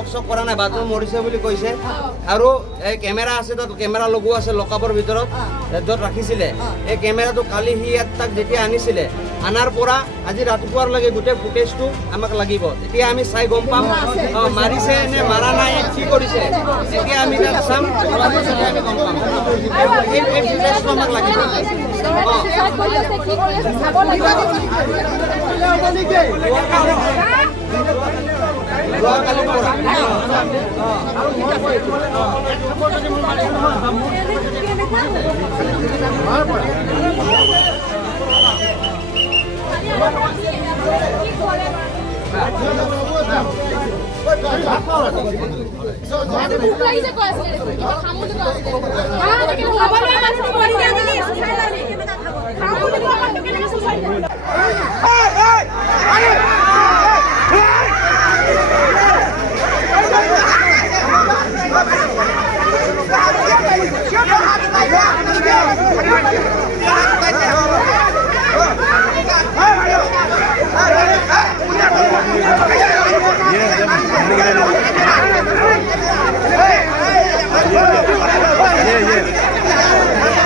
লক চক কৰা নাই, বাথৰুম মৰিছে বুলি কৈছে। আৰু এই কেমেৰা আছে, তাত কেমেৰা লগোৱা আছে লকআপৰ ভিতৰত য'ত ৰাখিছিলে। এই কেমেৰাটো কালি সি ইয়াত তাক যেতিয়া আনিছিলে, আনাৰ পৰা আজি ৰাতিপুৱালৈকে গোটেই ফুটেজটো আমাক লাগিব। তেতিয়া আমি চাই গম পাম মাৰিছে নে মাৰা নাই, কি কৰিছে। এতিয়া আমি তাত চাম, তাৰপিছতে আমি গম পাম। এই ফুটেজটো আমাক লাগিব। যোৱাকালিৰ পৰা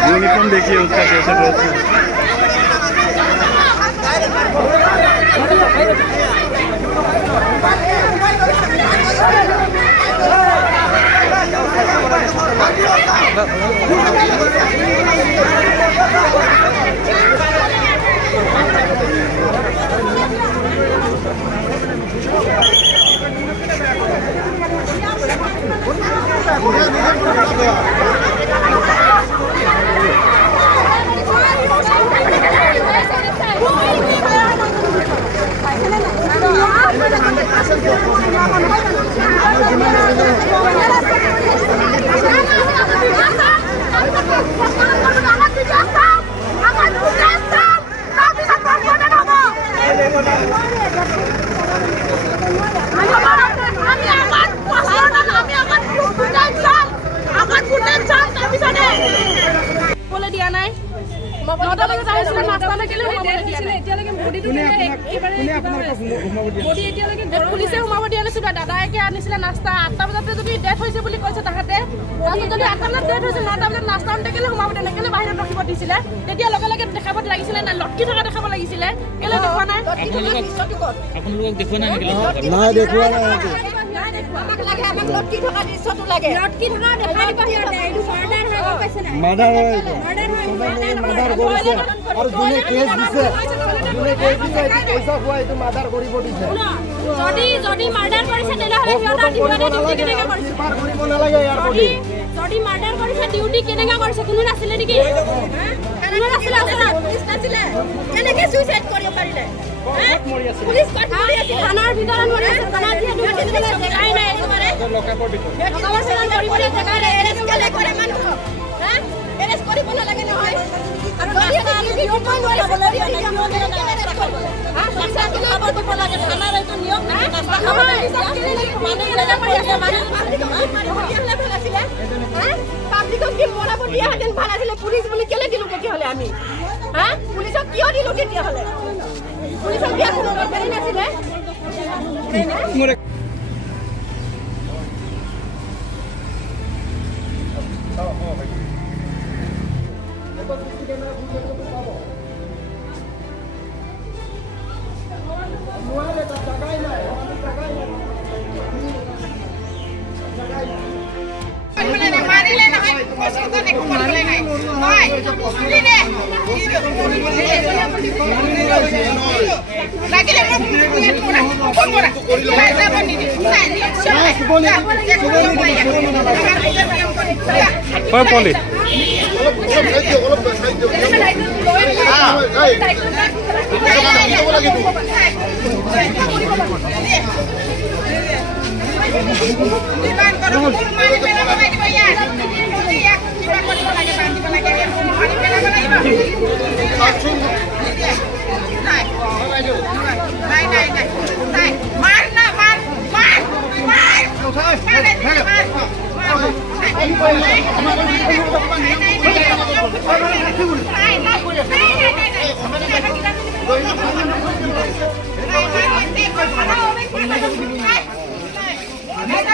यूनिफॉर्म देखिए उसका कैसे ड्रेस है। পুলিচে সোমাব দিয়া নাছিল। দাদাইকে আনিছিলে নাস্তা 8টা বজাতে যদি ডেথ হৈছে বুলি কৈছে তাহাঁতে, যদি 8টা বজাত ডেথ হৈছে 9টা বজাত নাস্তা আনতে কেলে সোমাব দিয়া নাই, কেলে বাহিৰত ৰখিব দিছিলে? তেতিয়া লগে লগে দেখাব লাগিছিলে নাই, লটকি থকা দেখাব লাগিছিলে, কেলে দেখুৱা নাই? আপোনালোকক দেখুৱা নাই নেকি? নাই দেখুৱা নাই। আমাক লাগে, আমাক লটকি থকা দৃশ্যটো লাগে। লটকি থকা দেখাই দিব সিহঁতে, এইটো মাৰ্ডাৰ হয়, গম পাইছে নাই? মাৰ্ডাৰ হয়, মাৰ্ডাৰ কৰিছে। আৰু যোনে কেছ দিছে, পইচা খোৱা এইটো মাৰ্ডাৰ কৰিব দিছে। যদি মাৰ্ডাৰ কৰিছে তেনেহ'লে সিহঁতৰ ডিউটি কেনেকৈ কৰিছে? কৰিব নালাগে ইয়াৰ প্ৰতি। যদি মাৰ্ডাৰ কৰিছে ডিউটি কেনেকৈ কৰিছে? কোনো নাছিলে নেকি? কোনো নাছিলে, পুলিচ নাছিলে, কেনেকৈ চুইচাইড কৰিব পাৰিলে? পুলিচ থানাৰ ভিতৰত মৰি আছে, থানাৰ ভিতৰত জেগাই নাই, একেবাৰে লকআপৰ ভিতৰত কৰিবলৈ জেগা নাই। এৰেষ্ট কেলে কৰে মানুহক? এৰেষ্ট কৰিব নালাগে নহয়। আৰু পুলিচ বুলি কেলে দিলো তেতিয়াহ'লে আমি? পুলিচক কিয় দিলো তেতিয়াহ'লে? পুলিচক দিয়া কোনো দৰকাৰী নাছিলে। পণ্ডিত Hey,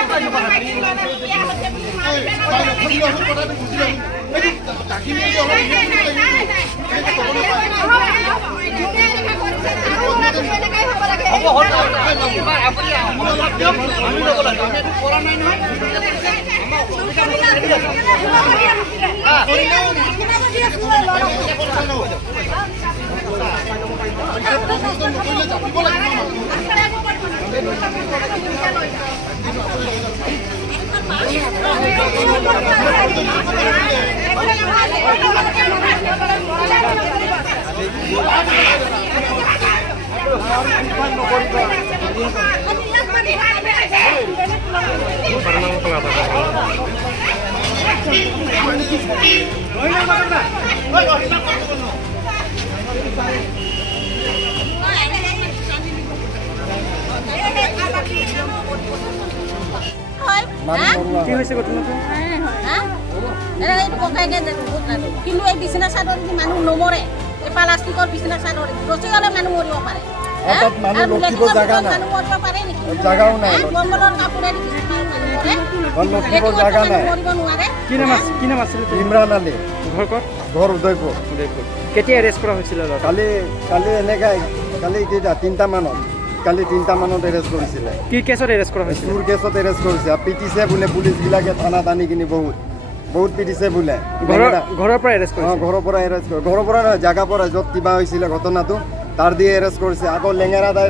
কি হৈছে ঘটনাটো? কিন্তু এই বিছনা চাদৰ মানুহ নমৰে, এই প্লাষ্টিকৰ বিছনা চাদৰ ৰচি হ'লে মানুহ মৰিব পাৰে। তাত মানুহ ৰখিব জাগা নাই, মানুহ মৰিব পাৰে নেকি? জাগাও নাই, কম্বলৰ কাপোৰে ৰখিব জাগা নাই। মৰিব নোৱাৰে। কি নাম আছিল? ইমৰান আলী, ঘৰ ক'ত? ঘৰ উদয়পুৰ। কেতিয়া এৰেষ্ট কৰা হৈছিলে ল'ৰা? কালি এনেকৈ কালি কেইটা 3টা মানত, কালি 3টা মানত এৰেষ্ট কৰিছিলে। কি কেছত এৰেষ্ট কৰা হৈছিলে? চুৰ কেছত এৰেষ্ট কৰিছে। আৰু পিটিছে বোলে পুলিচবিলাকে থানাত আনি কিনি বহুত পিটিছে বোলে। ঘৰৰ পৰা এৰেষ্ট কৰিছে? ঘৰৰ পৰা এৰেষ্ট কৰে, ঘৰৰ পৰা নহয়, জাগাৰ পৰা য'ত কিবা হৈছিলে ঘটনাটো তাৰ দিয়ে এৰেষ্ট কৰিছে। আকৌ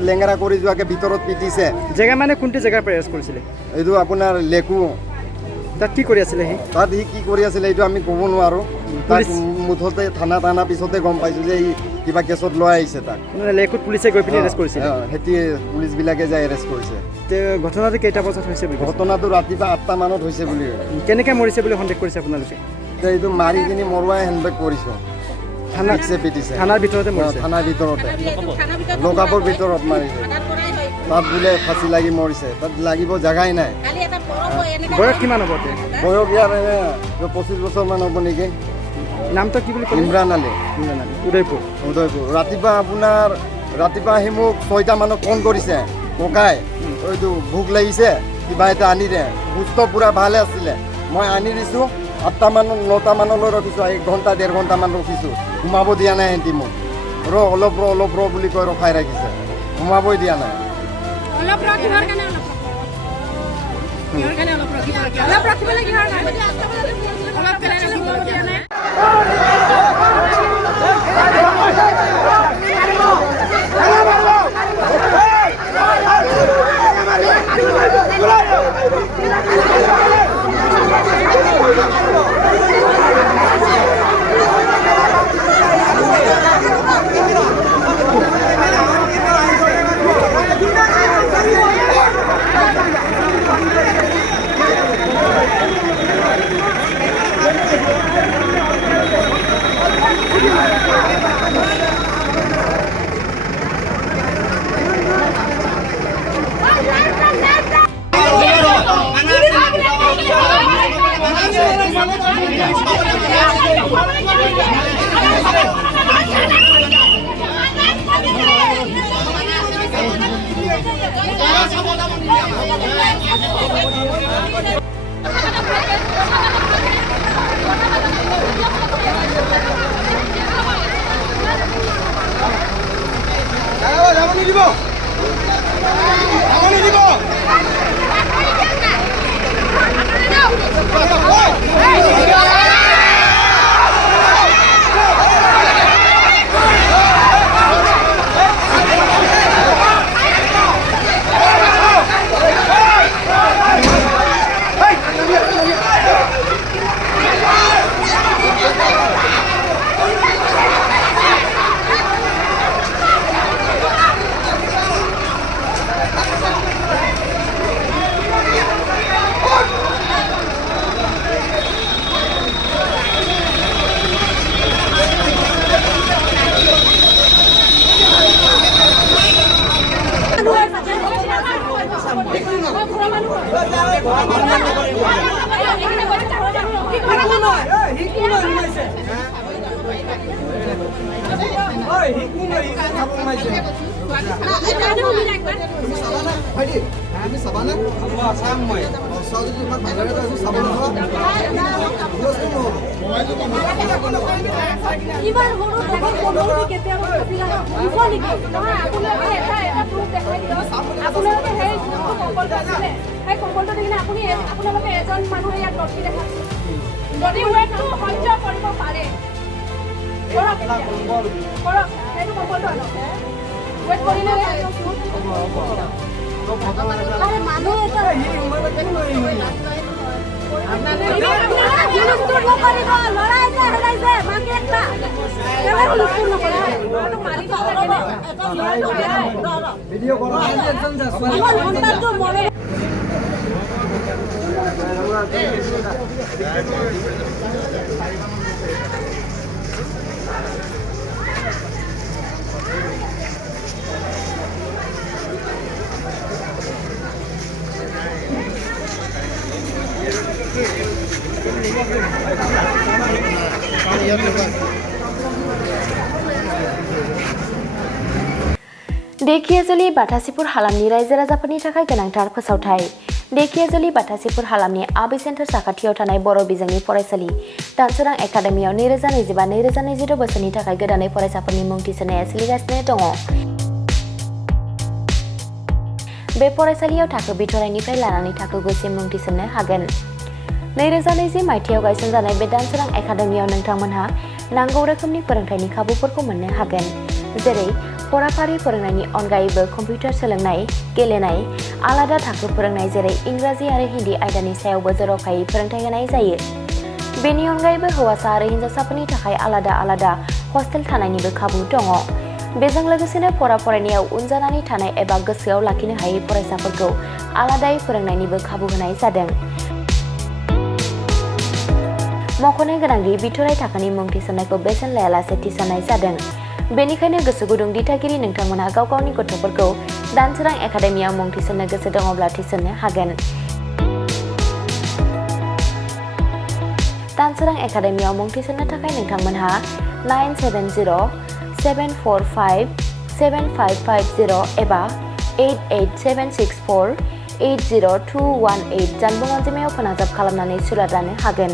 লেঙেৰা কৰি যোৱাকে ভিতৰত পিটিছে। জেগা মানে কোনটো জেগাৰ পৰা এৰেষ্ট কৰিছিলে? এইটো আপোনাৰ লেকু। তাত কি কৰি আছিলে সি? তাত সি কি কৰি আছিলে এইটো আমি ক'ব নোৱাৰোঁ। তাক মুঠতে থানাত অনা পিছতে গম পাইছোঁ যে সি কিবা কেছত লৈ আহিছে তাক। মানে লেকুত পুলিচে গৈ পিনি এৰেষ্ট কৰিছিলে? সেতি পুলিচবিলাকে যাই এৰেষ্ট কৰিছে। ঘটনাটো কেইটা বজাত হৈছে বুলি? ঘটনাটো ৰাতিপুৱা 8টা মানত হৈছে বুলি। কেনেকৈ মৰিছে বুলি সন্দেহ কৰিছে আপোনালোকে? এইটো মাৰি কিনি মৰুৱাই হেণ্ডবেগ কৰিছোঁ। পিটিছে থানাৰ ভিতৰতে মৰিছে? থানাৰ ভিতৰতে, লকাপৰ ভিতৰত মাৰিছে। তাত বোলে ফাঁচি লাগি মৰিছে, তাত লাগিব জাগাই নাই। বয়স কিমান হ'ব? বয়স ইয়াৰ 25 বছৰমান হ'ব নেকি। নামটো কি বুলি ক'লে? ইমৰান আলী, উদয়পুৰ। ৰাতিপুৱা আহি মোক 6টা মানত ফোন কৰিছে, ককাই এইটো ভোক লাগিছে কিবা এটা আনি দে। সুস্থ পূৰা ভালে আছিলে, মই আনি দিছোঁ। 8টা মানত 9টা মানলৈ ৰখিছোঁ, 1 ঘণ্টা 1.5 ঘণ্টামান ৰখিছোঁ। সোমাব দিয়া নাই সিহঁতি মোক। অলপ ৰ বুলি কৈ ৰখাই ৰাখিছে, সোমাবই দিয়া নাই। চাম মই ইমান সৰু থাকে কমলটো কেতিয়াবা ফাটিলা দিব নেকি নহয় আপোনালোকে এটা প্ৰুফ দেখাই দিয়ক আপোনালোকে সেই কম্বলটো আছিলে সেই কম্বলটো দেখিলে আপোনালোকে এজন মানুহে ইয়াত ৰখি দেখাওক যদি ৱেটটো সহ্য কৰিব পাৰে কৰক সেইটো কম্বলটো আনক ৱেট কৰিলে মানুহ এটা देखियाजुलि बाथासिपुर हालामनि रायजो राजाफोरनि थाखाय गोनांथार फोसावथाय देखियाजुलि बाथासिपुर हालामनि आबि सेन्टार साखाथियाव थानाय बर' बिजोंनि फरायसालि दानसोरां एकाडेमियाव 2025-2026 बोसोरनि थाखाय गोदानै फरायसाफोरनि मुं थिसननाया सोलिगासिनो दङ। बे फरायसालियाव थाखो बिथराइनिफ्राय लानानै थाखो 9सिम मुं थिसननो हागोन। 2020 मायथाइयाव गायसनजानाय बे दानसोरां एकाडेमियाव नोंथांमोनहा नांगौ रोखोमनि फोरोंथायनि खाबुफोरखौ मोननो हागोन, जेरै फराफारि फोरोंनायनि अनगायैबो कम्पिउटार सोलोंनाय, गेलेनाय, आलादा थाखो फोरोंनाय जेरै इंराजि आरो हिन्दी आयदानि सायावबो जर'खायै फोरोंथाय होनाय जायो। बेनि अनगायैबो हौवासा आरो हिन्जावसाफोरनि थाखाय आलादा हस्टेल थानायनिबो खाबु दङ। बेजों लोगोसेनो फरायनायाव उन जानानै थानाय एबा गोसोआव लाखिनो हायै फरायसाफोरखौ आलादायै फोरोंनायनिबो खाबु होनाय जादों। मख'नो गोनांदि बिथराइ थाखोनि मुं थिसननायखौ बेसेन लायालासे थिसननाय जादों। बेनिखायनो गोसो गुदुं दिथागिरि नोंथांमोनहा गाव गावनि गथ'फोरखौ दानसोरां एकाडेमियाव मुं थिसननो गोसो दङब्ला थिसननो हागोन। दानसोरां एकाडेमियाव मुं थिसननो थाखाय नोंथांमोनहा 9704457550 एबा 88764802118 जानबुं अनजिमायाव फोनांजाब खालामनानै सुलाद लानो हागोन।